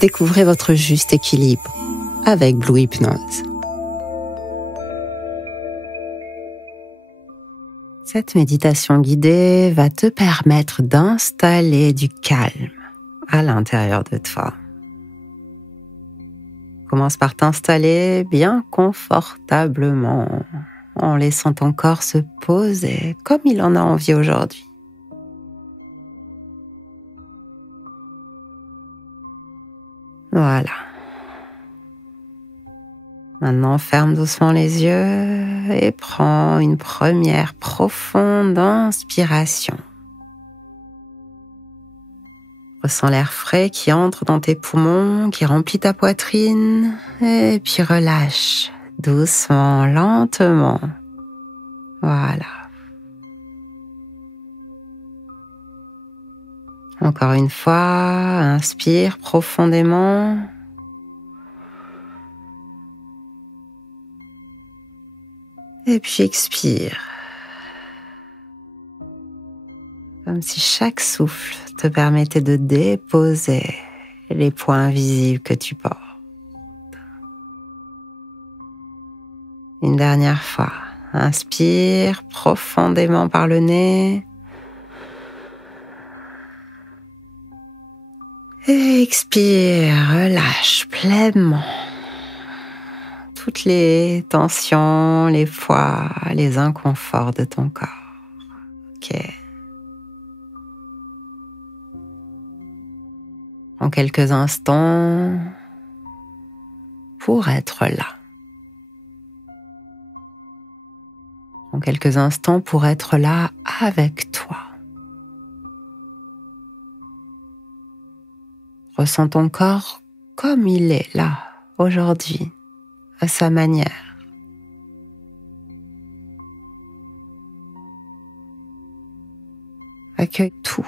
Découvrez votre juste équilibre avec Blue Hypnose. Cette méditation guidée va te permettre d'installer du calme à l'intérieur de toi. Commence par t'installer bien confortablement en laissant ton corps se poser comme il en a envie aujourd'hui. Voilà. Maintenant, ferme doucement les yeux et prends une première profonde inspiration. Ressens l'air frais qui entre dans tes poumons, qui remplit ta poitrine, et puis relâche doucement, lentement. Voilà. Encore une fois, inspire profondément. Et puis expire. Comme si chaque souffle te permettait de déposer les poids invisibles que tu portes. Une dernière fois, inspire profondément par le nez. Et expire, relâche pleinement toutes les tensions, les poids, les inconforts de ton corps. Ok. En quelques instants, pour être là. En quelques instants, pour être là avec toi. Ressens ton corps comme il est là, aujourd'hui, à sa manière. Accueille tout.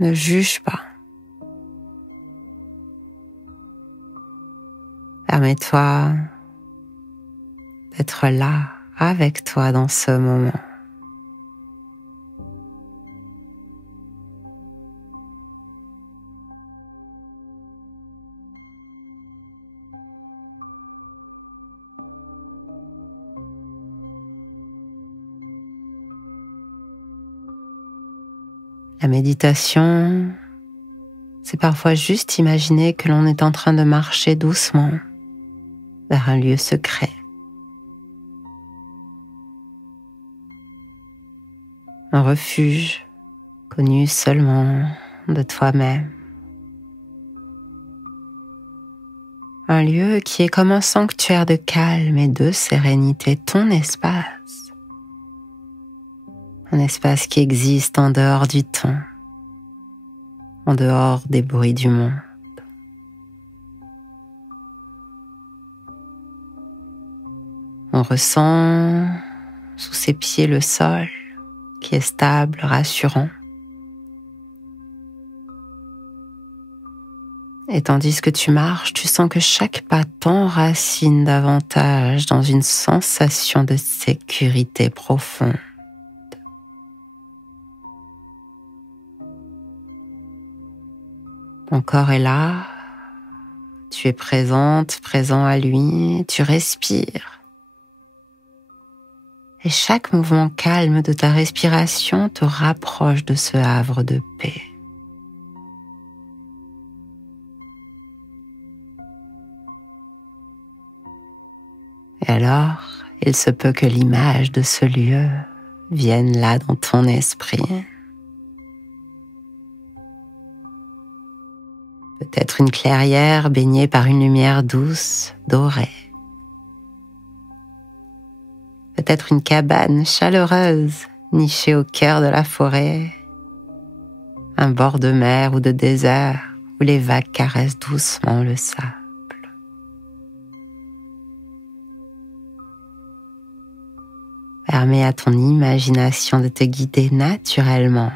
Ne juge pas. Permets-toi d'être là avec toi dans ce moment. La méditation, c'est parfois juste imaginer que l'on est en train de marcher doucement vers un lieu secret. Un refuge connu seulement de toi-même. Un lieu qui est comme un sanctuaire de calme et de sérénité, ton espace. Un espace qui existe en dehors du temps, en dehors des bruits du monde. On ressent sous ses pieds le sol qui est stable, rassurant. Et tandis que tu marches, tu sens que chaque pas t'enracine davantage dans une sensation de sécurité profonde. Ton corps est là, tu es présente, présent à lui, tu respires. Et chaque mouvement calme de ta respiration te rapproche de ce havre de paix. Et alors, il se peut que l'image de ce lieu vienne là dans ton esprit. Peut-être une clairière baignée par une lumière douce, dorée. Peut-être une cabane chaleureuse, nichée au cœur de la forêt. Un bord de mer ou de désert où les vagues caressent doucement le sable. Permets à ton imagination de te guider naturellement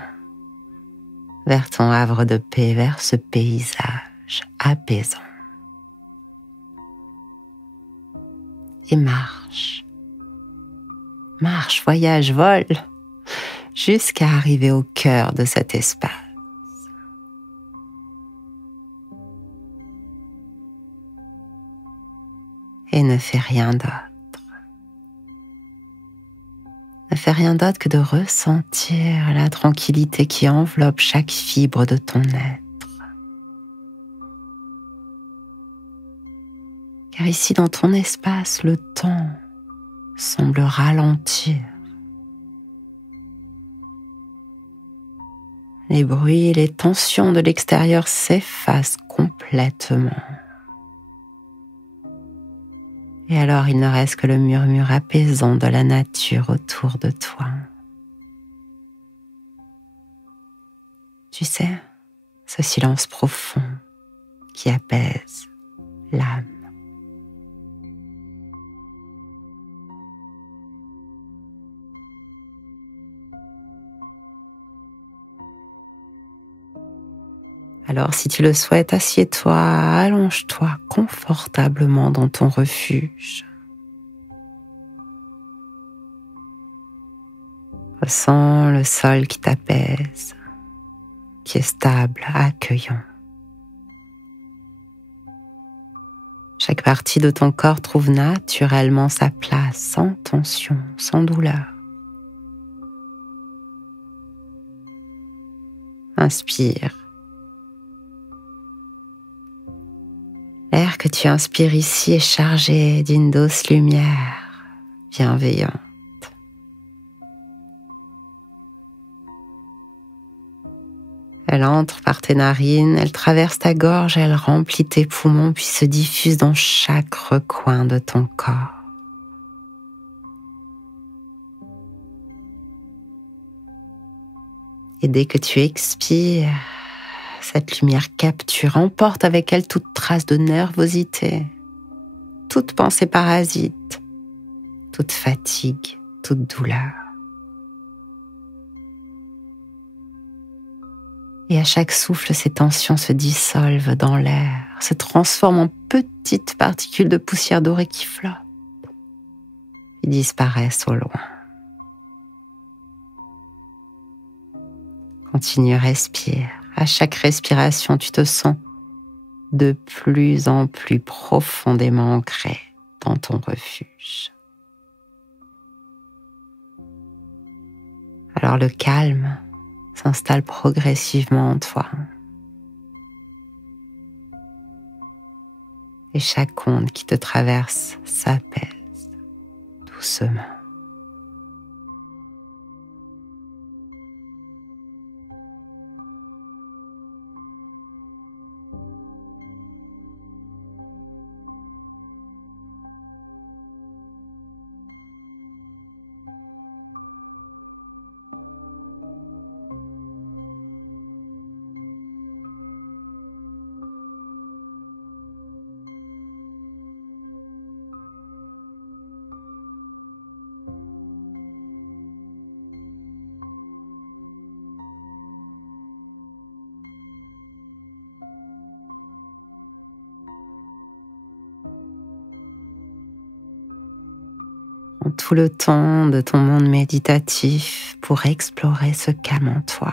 vers ton havre de paix, vers ce paysage apaisant. Et marche, voyage, vole, jusqu'à arriver au cœur de cet espace. et ne fais rien d'autre. Ne fais rien d'autre que de ressentir la tranquillité qui enveloppe chaque fibre de ton être. Car ici, dans ton espace, le temps semble ralentir. Les bruits et les tensions de l'extérieur s'effacent complètement. Et alors il ne reste que le murmure apaisant de la nature autour de toi. Tu sais, ce silence profond qui apaise l'âme. Alors si tu le souhaites, assieds-toi, allonge-toi confortablement dans ton refuge. Ressens le sol qui t'apaise, qui est stable, accueillant. Chaque partie de ton corps trouve naturellement sa place, sans tension, sans douleur. Inspire. L'air que tu inspires ici est chargé d'une douce lumière bienveillante. Elle entre par tes narines, elle traverse ta gorge, elle remplit tes poumons, puis se diffuse dans chaque recoin de ton corps. Et dès que tu expires, cette lumière capture, emporte avec elle toute trace de nervosité, toute pensée parasite, toute fatigue, toute douleur. Et à chaque souffle, ces tensions se dissolvent dans l'air, se transforment en petites particules de poussière dorée qui flottent et disparaissent au loin. Continue, respire. À chaque respiration, tu te sens de plus en plus profondément ancré dans ton refuge. Alors le calme s'installe progressivement en toi. Et chaque onde qui te traverse s'apaise doucement. Prends tout le temps de ton monde méditatif pour explorer ce calme en toi.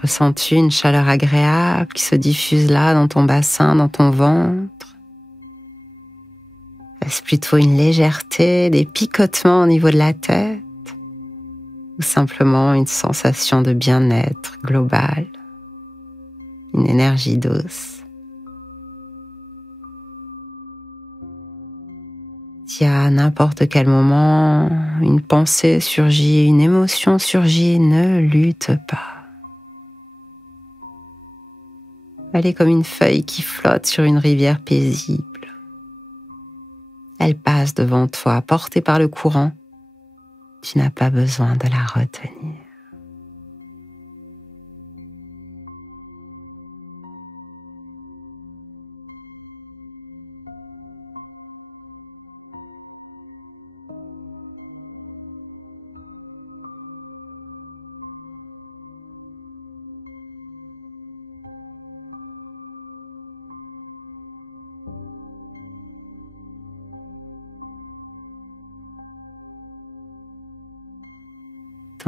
Ressens-tu une chaleur agréable qui se diffuse là dans ton bassin, dans ton ventre? Est-ce plutôt une légèreté, des picotements au niveau de la tête? Ou simplement une sensation de bien-être global, une énergie douce? Si à n'importe quel moment, une pensée surgit, une émotion surgit, ne lutte pas. Elle est comme une feuille qui flotte sur une rivière paisible. Elle passe devant toi, portée par le courant. Tu n'as pas besoin de la retenir.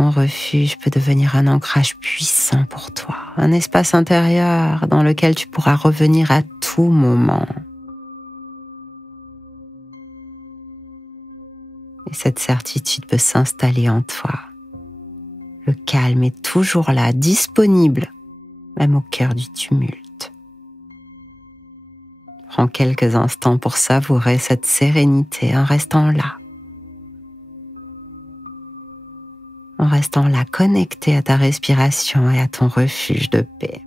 ton refuge peut devenir un ancrage puissant pour toi, un espace intérieur dans lequel tu pourras revenir à tout moment. Et cette certitude peut s'installer en toi. Le calme est toujours là, disponible, même au cœur du tumulte. Prends quelques instants pour savourer cette sérénité en restant là. En restant là connecté à ta respiration et à ton refuge de paix.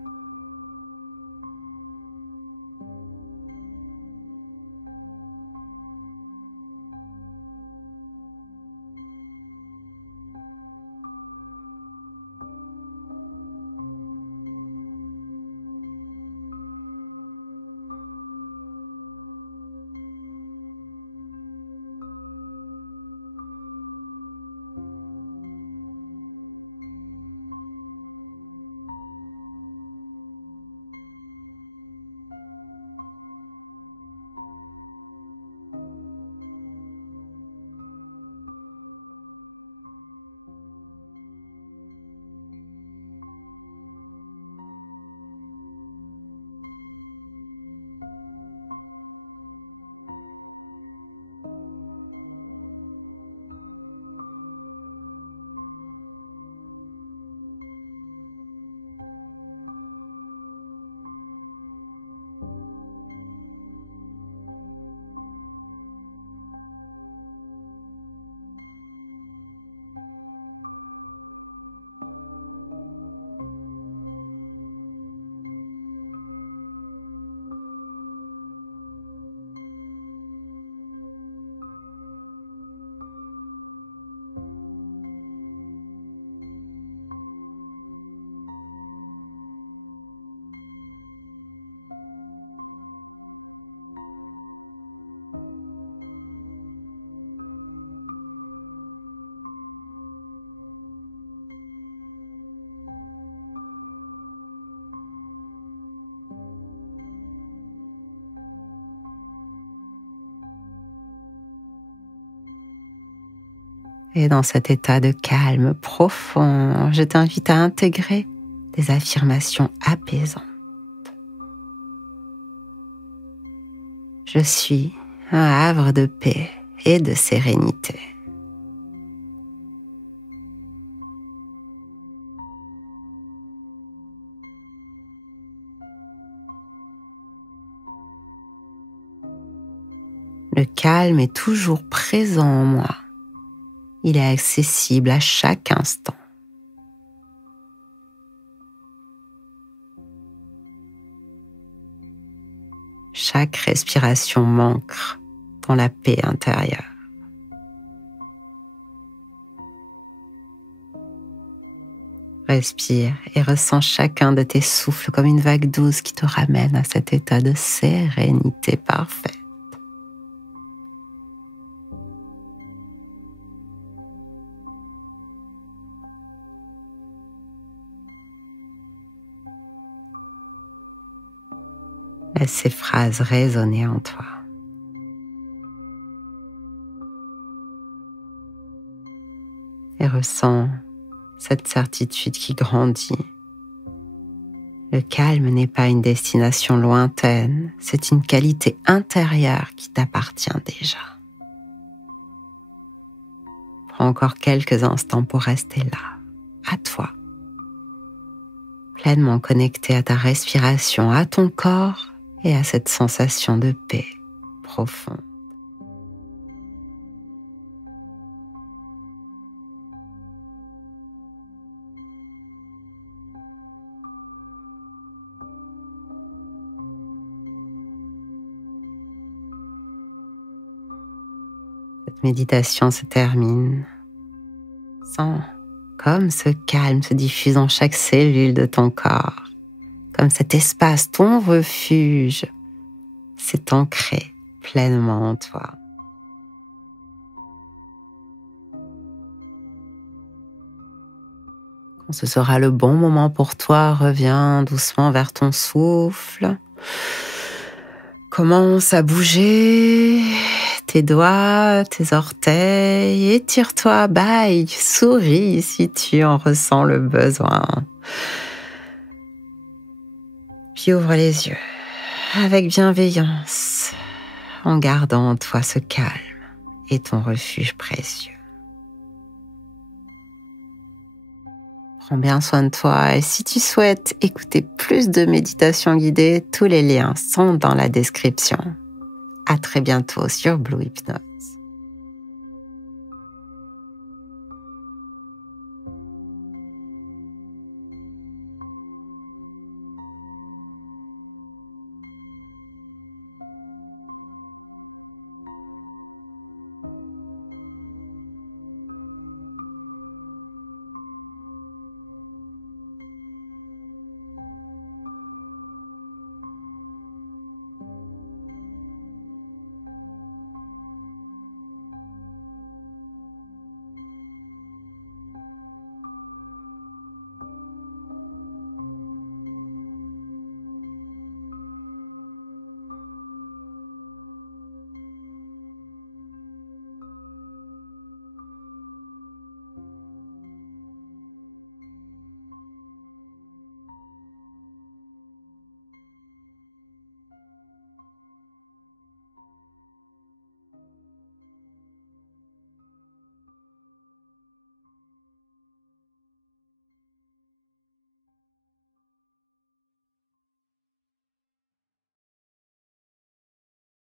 Et dans cet état de calme profond, je t'invite à intégrer des affirmations apaisantes. Je suis un havre de paix et de sérénité. Le calme est toujours présent en moi. Il est accessible à chaque instant. Chaque respiration m'ancre dans la paix intérieure. Respire et ressens chacun de tes souffles comme une vague douce qui te ramène à cet état de sérénité parfaite. Laisse ces phrases résonner en toi. Et ressens cette certitude qui grandit. Le calme n'est pas une destination lointaine, c'est une qualité intérieure qui t'appartient déjà. Prends encore quelques instants pour rester là, à toi, pleinement connecté à ta respiration, à ton corps et à cette sensation de paix profonde. Cette méditation se termine. Sens comme ce calme se diffuse dans chaque cellule de ton corps, comme cet espace, ton refuge, s'est ancré pleinement en toi. Quand ce sera le bon moment pour toi, reviens doucement vers ton souffle. Commence à bouger tes doigts, tes orteils, étire-toi, bye, souris si tu en ressens le besoin. Puis ouvre les yeux avec bienveillance, en gardant en toi ce calme et ton refuge précieux. Prends bien soin de toi et si tu souhaites écouter plus de méditations guidées, tous les liens sont dans la description. À très bientôt sur Blue Hypnose.